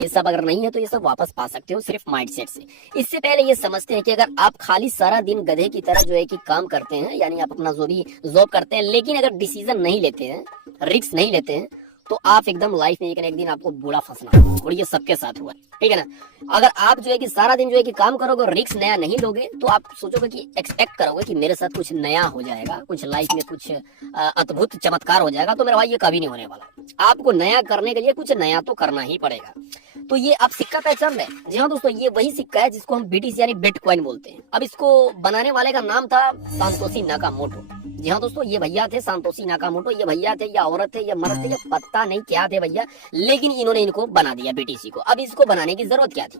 ये सब अगर नहीं है तो ये सब वापस पा सकते हो सिर्फ माइंडसेट से। इससे पहले ये समझते हैं कि अगर आप खाली सारा दिन गधे की तरह जो है कि काम करते हैं, यानी आप अपना जो भी जॉब करते हैं, लेकिन अगर डिसीजन नहीं लेते हैं, रिस्क नहीं लेते हैं, तो आप एकदम लाइफ में एक ना एक दिन आपको बुरा फंसना है। और ये सबके साथ हुआ है, ठीक है ना। अगर आप जो है कि सारा दिन जो है कि काम करोगे और रिस्क नया नहीं लोगे, तो आप सोचोगे कि एक्सपेक्ट करोगे कि मेरे साथ कुछ नया हो जाएगा, कुछ लाइफ में कुछ अद्भुत चमत्कार हो जाएगा, तो मेरा भाई ये कभी नहीं होने वाला। आपको नया करने के लिए कुछ नया तो करना ही पड़ेगा। तो ये आप सिक्का पहचान रहे हैं? जी हाँ दोस्तों, ये वही सिक्का है जिसको हम बीटीसी यानी बिटकॉइन बोलते हैं। अब इसको बनाने वाले का नाम था सांतोशी नाकामोटो। जी हाँ दोस्तों, ये भैया थे सांतोशी नाकामोटो। ये भैया थे या औरत थे या मर्द थे या पता नहीं क्या थे भैया, लेकिन इन्होंने इनको बना दिया बीटीसी को। अब इसको बनाने की जरूरत क्या थी?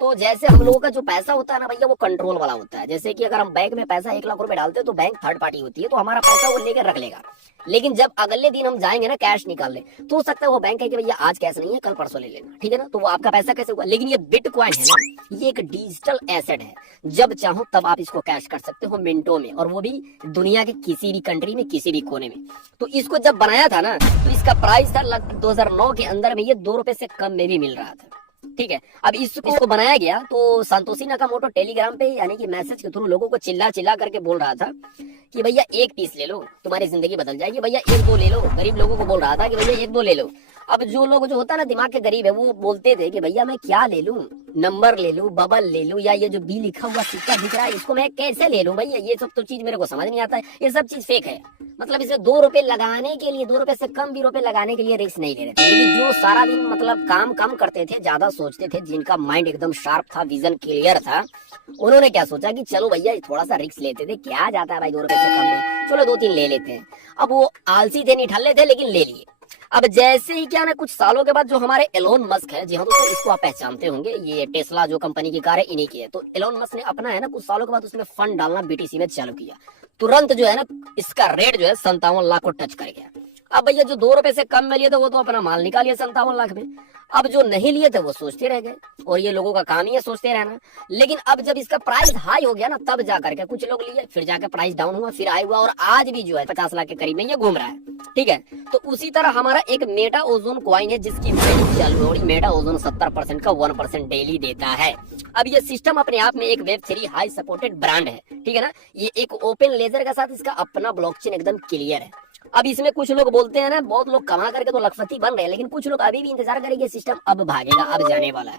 तो जैसे हम लोगों का जो पैसा होता है ना भैया, वो कंट्रोल वाला होता है। जैसे कि अगर हम बैंक में पैसा 1 लाख रुपए डालते हैं तो बैंक थर्ड पार्टी होती है, तो हमारा पैसा वो लेकर रख लेगा। लेकिन जब अगले दिन हम जाएंगे ना कैश निकालने, तो हो सकता है वो बैंक है कि भैया आज कैश नहीं है, कल परसों ले लेना, ठीक है ना। तो वो आपका पैसा कैसे हुआ? लेकिन ये बिटकॉइन है ना, ये एक डिजिटल एसेट है। जब चाहो तब आप इसको कैश कर सकते हो मिनटों में, और वो भी दुनिया के किसी भी कंट्री में, किसी भी कोने में। तो इसको जब बनाया था ना, तो इसका प्राइस था 2009 के अंदर में ये 2 रुपए से कम में भी मिल रहा था, ठीक है। अब इसको बनाया गया तो सांतोशी नाकामोटो टेलीग्राम पे यानी कि मैसेज के थ्रू लोगों को चिल्ला चिल्ला करके बोल रहा था कि भैया 1 पीस ले लो, तुम्हारी जिंदगी बदल जाएगी, भैया 1-2 ले लो। गरीब लोगों को बोल रहा था कि भैया 1-2 ले लो। अब जो लोग जो होता है ना दिमाग के गरीब है, वो बोलते थे कि भैया मैं क्या ले लूं, नंबर ले लूं, बबल ले लूं, या ये जो बी लिखा हुआ सिक्का दिख रहा है इसको मैं कैसे ले लूं भैया, ये सब तो चीज मेरे को समझ नहीं आता है, ये सब चीज फेक है। मतलब इसे 2 रुपए लगाने के लिए, 2 रुपए से कम भी रुपए लगाने के लिए रिस्क नहीं ले रहे थे। लेकिन जो सारा दिन मतलब काम कम करते थे, ज्यादा सोचते थे, जिनका माइंड एकदम शार्प था, विजन क्लियर था, उन्होंने क्या सोचा कि चलो भैया थोड़ा सा रिस्क लेते थे, क्या जाता है भाई 2 रुपए से कम में, चलो 2-3 ले लेते हैं। अब वो आलसी थे, निठल्ले थे, लेकिन ले लिए। अब जैसे ही क्या ना कुछ सालों के बाद जो हमारे एलोन मस्क है, जी हाँ दोस्तों इसको आप पहचानते होंगे, ये टेस्ला जो कंपनी की कार है इन्हीं की है। तो एलोन मस्क ने अपना है ना कुछ सालों के बाद उसमें फंड डालना बीटीसी में चालू किया। तुरंत जो है ना इसका रेट जो है 57 लाख को टच कर गया। अब भैया जो 2 रुपए से कम में लिए थे वो तो अपना माल निकालिए 57 लाख में। अब जो नहीं लिए थे वो सोचते रह गए, और ये लोगों का काम ही है सोचते रहना। लेकिन अब जब इसका प्राइस हाई हो गया ना, तब जा करके कुछ लोग लिए, फिर जाकर प्राइस डाउन हुआ, फिर हाई हुआ, और आज भी जो है 50 लाख के करीब में ये घूम रहा है, ठीक है। तो उसी तरह हमारा एक मेटा ओजोन कॉइन है जिसकी चालू हो रही, मेटा ओजोन 70% का 1% डेली देता है। अब ये सिस्टम अपने आप में एक वेब3 हाई सपोर्टेड ब्रांड है, ठीक है ना। ये एक ओपन लेजर के साथ इसका अपना ब्लॉकचेन एकदम क्लियर है। अब इसमें कुछ लोग बोलते हैं ना, बहुत लोग कमा करके तो लखपति बन रहे हैं, लेकिन कुछ लोग अभी भी इंतजार करेंगे, सिस्टम अब भागेगा, अब जाने वाला है।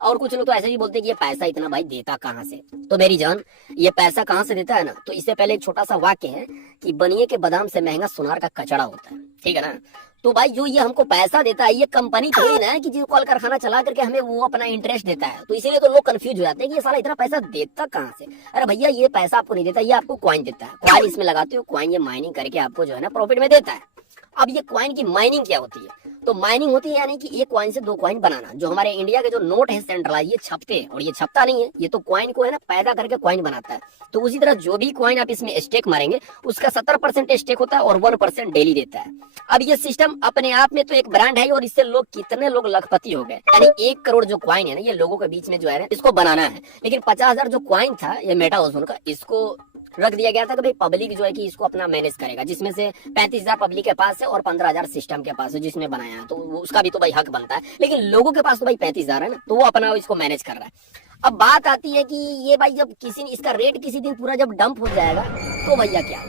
और कुछ लोग तो ऐसे भी बोलते हैं कि ये पैसा इतना भाई देता कहाँ से। तो मेरी जान, ये पैसा कहाँ से देता है ना, तो इससे पहले एक छोटा सा वाक्य है कि बनिए के बादाम से महंगा सुनार का कचड़ा होता है, ठीक है ना। तो भाई जो ये हमको पैसा देता है, ये कंपनी थोड़ी ना है कि जो कॉल कारखाना चला करके हमें वो अपना इंटरेस्ट देता है। तो इसीलिए तो लोग कंफ्यूज हो जाते हैं कि ये साला इतना पैसा देता कहाँ से। अरे भैया ये पैसा आपको नहीं देता, ये आपको कॉइन देता है। कॉइन इसमें लगाते हो, कॉइन ये माइनिंग करके आपको जो है ना प्रॉफिट में देता है। अब ये कॉइन की माइनिंग क्या होती है? तो माइनिंग होती है यानी कि एक कॉइन से 2 कॉइन बनाना। जो हमारे इंडिया के जो नोट है सेंट्रलाइज, ये छपते हैं, और ये छपता नहीं है, ये तो कॉइन को है ना पैदा करके कॉइन बनाता है। तो उसी तरह जो भी कॉइन आप इसमें स्टेक मारेंगे, उसका 70% स्टेक होता है और 1% डेली देता है। अब ये सिस्टम अपने आप में तो एक ब्रांड है, और इससे लोग कितने लोग लखपति हो गए। यानी 1 करोड़ जो कॉइन है ना, ये लोगों के बीच में जो है ना इसको बनाना है। लेकिन 50,000 जो कॉइन था ये मेटा ओजोन का, इसको रख दिया गया था कि भाई पब्लिक जो है कि इसको अपना मैनेज करेगा, जिसमें से 35,000 पब्लिक के पास है और 15,000 सिस्टम के पास है जिसने बनाया है। तो उसका भी तो भाई हक बनता है, लेकिन लोगों के पास तो भाई 35,000 है ना, तो वो अपना इसको मैनेज कर रहा है। अब बात आती है कि ये भाई जब किसी इसका रेट किसी दिन पूरा जब डंप हो जाएगा, तो भैया क्या?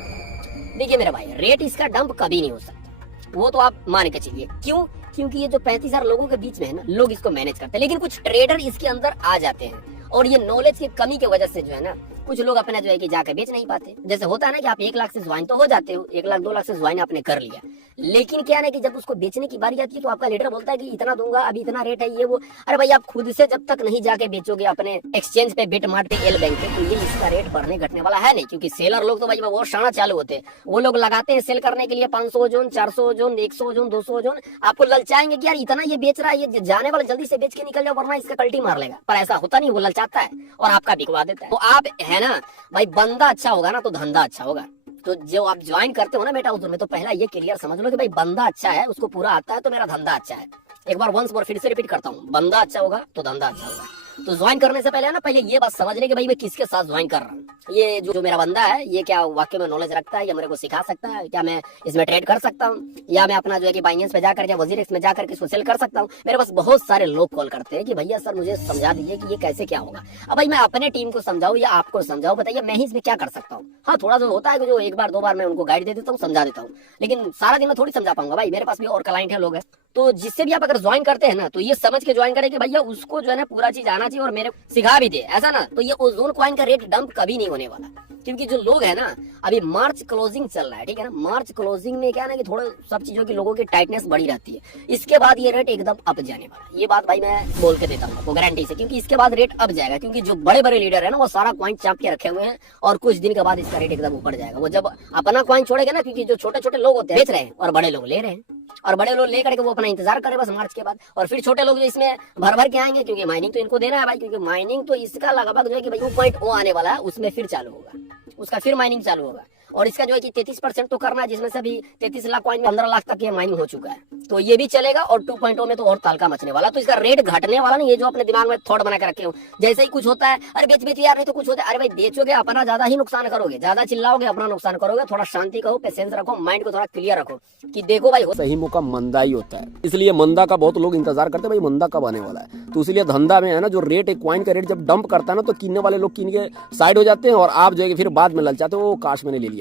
देखिए मेरे भाई, रेट इसका डंप कभी नहीं हो सकता, वो तो आप मान के चलिए। क्यों? क्योंकि ये जो 35,000 लोगों के बीच में है ना, लोग इसको मैनेज करते हैं। लेकिन कुछ ट्रेडर इसके अंदर आ जाते हैं, और ये नॉलेज की कमी की वजह से जो है ना कुछ लोग अपना जो है कि जाकर बेच नहीं पाते। जैसे होता है ना कि आप 1 लाख से ज्वाइन तो हो जाते हो, 1 लाख 2 लाख से ज्वाइन आपने कर लिया, लेकिन क्या है कि जब उसको बेचने की बारी आती है तो आपका लीडर बोलता है कि इतना दूंगा, अभी इतना रेट है, ये वो। अरे भाई आप खुद से जब तक नहीं जाके बेचोगे अपने एक्सचेंज पे, बिटमार्ट पे, एल बैंक पे, तो ये इसका रेट बढ़ने घटने वाला है नहीं। क्योंकि सेलर लोग तो भाई वो शाना चालू होते हैं, वो लोग लगाते हैं सेल करने के लिए 500 जोन, 400 जोन, 100 जोन, 200 जोन, आपको ललचाएंगे कि यार इतना ये बेच रहा है, ये जाने वाला जल्दी से बेच के निकल जाओ वरना इसका कल्टी मार लेगा। पर ऐसा होता नहीं, वो ललचाता है और आपका बिकवा देता है। तो आप है ना भाई, बंदा अच्छा होगा ना तो धंधा अच्छा होगा। तो जो आप ज्वाइन करते हो ना मेटा ओजोन में, तो पहला ये क्लियर समझ लो कि भाई बंदा अच्छा है, उसको पूरा आता है, तो मेरा धंधा अच्छा है। एक बार वंस मोर फिर से रिपीट करता हूँ, बंदा अच्छा होगा तो धंधा अच्छा होगा। तो ज्वाइन करने से पहले ना पहले ये बात समझ ले कि भाई मैं किसके साथ ज्वाइन कर रहा हूँ। ये जो मेरा बंदा है ये क्या वाकई में नॉलेज रखता है या मेरे को सिखा सकता है, क्या मैं इसमें ट्रेड कर सकता हूँ या मैं अपना जो है कि बाइनेंस पे जाकर या वजीरेक्स में जाकर के इसको सेल कर सकता हूँ। मेरे पास बहुत सारे लोग कॉल करते हैं कि भैया सर मुझे समझा दीजिए कि ये कैसे क्या होगा। अब भाई मैं अपने टीम को समझाऊं या आपको समझाऊं, बताइए मैं ही इसमें क्या कर सकता हूँ। हाँ थोड़ा जो होता है कि जो एक बार दो बार मैं उनको गाइड दे देता हूँ, समझा देता हूँ, लेकिन सारा दिन मैं थोड़ी समझा पाऊंगा भाई, मेरे पास भी और क्लाइंट है, लोग हैं। तो जिससे भी आप अगर ज्वाइन करते हैं ना तो ये समझ के ज्वाइन करें कि भैया उसको जो है ना पूरा चीज आना चाहिए और मेरे सिखा भी दे, ऐसा ना तो ये ओजोन कॉइन का रेट डंप कभी नहीं होने वाला। क्योंकि जो लोग है ना अभी मार्च क्लोजिंग चल रहा है, ठीक है ना, मार्च क्लोजिंग में क्या है ना कि थोड़ा सब चीजों की लोगों की टाइटनेस बढ़ी रहती है। इसके बाद ये रेट एकदम अप जाने वाला है, ये बात भाई मैं बोल के देता हूँ आपको गारंटी से, क्योंकि इसके बाद रेट अप जाएगा। क्योंकि जो बड़े बड़े लीडर है ना वो सारा कॉइन चाप के रखे हुए हैं और कुछ दिन के बाद इसका रेट एकदम ऊपर जाएगा। वो जब अपना कॉइन छोड़ेगा ना, क्योंकि जो छोटे छोटे लोग होते हैं बेच रहे हैं और बड़े लोग ले रहे हैं, और बड़े लोग लेकर के वो अपना इंतजार करे बस मार्च के बाद, और फिर छोटे लोग जो इसमें भर भर के आएंगे, क्योंकि माइनिंग तो इनको देना है भाई, क्योंकि माइनिंग तो इसका लगभग जो है कि भाई 2.0 आने वाला है, उसमें फिर चालू होगा, उसका फिर माइनिंग चालू होगा। और इसका जो है कि 33% तो करना है, जिसमें से अभी 33 लाख कॉइन में 15 लाख तक ये माइनिंग हो चुका है, तो ये भी चलेगा। और 2.0 में तो और तालका मचने वाला, तो इसका रेट घटने वाला नहीं। ये जो अपने दिमाग में थॉट बना के रखे हो, जैसे ही कुछ होता है अरे बेच बेच यार, नहीं तो कुछ होता है, अरे भाई बेचोगे अपना ज्यादा ही नुकसान करोगे, ज्यादा चिल्लाओगे अपना नुकसान करोगे। थोड़ा शांति करो, पेशेंस रखो, माइंड को थोड़ा क्लियर रखो कि देखो भाई सही मौका मंदा ही होता है, इसलिए मंदा का बहुत लोग इंतजार करते हैं भाई मंदा कब आने वाला है। तो इसलिए धंधा में है ना जो रेट एक कॉइन का रेट जब डंप करता है ना तो किनने वाले लोग किन के साइड हो जाते हैं और आप जो है फिर बाद में ललचाते हो, वो काश मैंने ले लिया।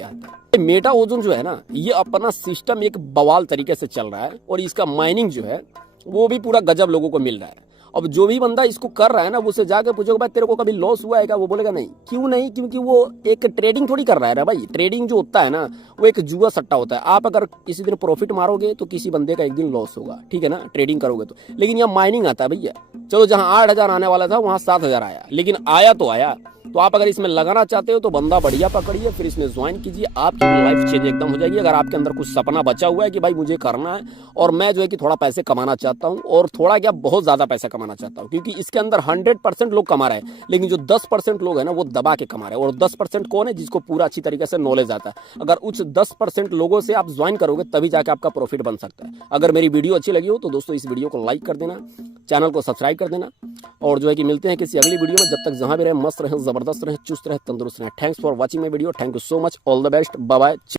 मेटा ओजोन जो है ना ये अपना सिस्टम एक बवाल तरीके से चल रहा है और इसका माइनिंग जो है वो भी पूरा गजब लोगों को मिल रहा है। अब जो भी बंदा इसको कर रहा है ना उससे जाकर पूछोगे भाई तेरे को कभी लॉस हुआ है क्या, वो बोलेगा नहीं। क्यों नहीं? क्योंकि वो एक ट्रेडिंग थोड़ी कर रहा है ना भाई। ट्रेडिंग जो होता है ना वो एक जुआ सट्टा होता है। आप अगर किसी दिन प्रॉफिट मारोगे तो किसी बंदे का एक दिन लॉस होगा, ठीक है ना, ट्रेडिंग करोगे तो। लेकिन यहाँ माइनिंग आता है भैया, चलो जहाँ 8,000 आने वाला था वहाँ 7,000 आया, लेकिन आया तो आया। तो आप अगर इसमें लगाना चाहते हो तो बंदा बढ़िया पकड़िए, फिर इसमें ज्वाइन कीजिए, आपकी लाइफ चेंज एकदम हो जाएगी। अगर आपके अंदर कुछ सपना बचा हुआ है कि भाई मुझे करना है और मैं जो है कि थोड़ा पैसे कमाना चाहता हूँ, और थोड़ा क्या बहुत ज्यादा पैसा कमाना चाहता हूँ, क्योंकि इसके अंदर 100% लोग कमा रहे हैं, लेकिन जो 10% लोग हैं ना वो दबा के कमा रहे हैं। और 10% कौन है? जिसको पूरा अच्छी तरीके से नॉलेज आता है। अगर उस 10% लोगों से आप ज्वाइन करोगे तभी जाके आपका प्रॉफिट बन सकता है। अगर मेरी वीडियो अच्छी लगी हो तो दोस्तों इस वीडियो को लाइक कर देना, चैनल को सब्सक्राइब कर देना, और जो है कि मिलते हैं किसी अगली वीडियो में। जब तक जहां भी रहे मस्त रहे, जबरदस्त रहे, चुस्त रहे, तंदुरुस्त रहे। Thanks for watching my video, thank you so much, all the best, bye bye.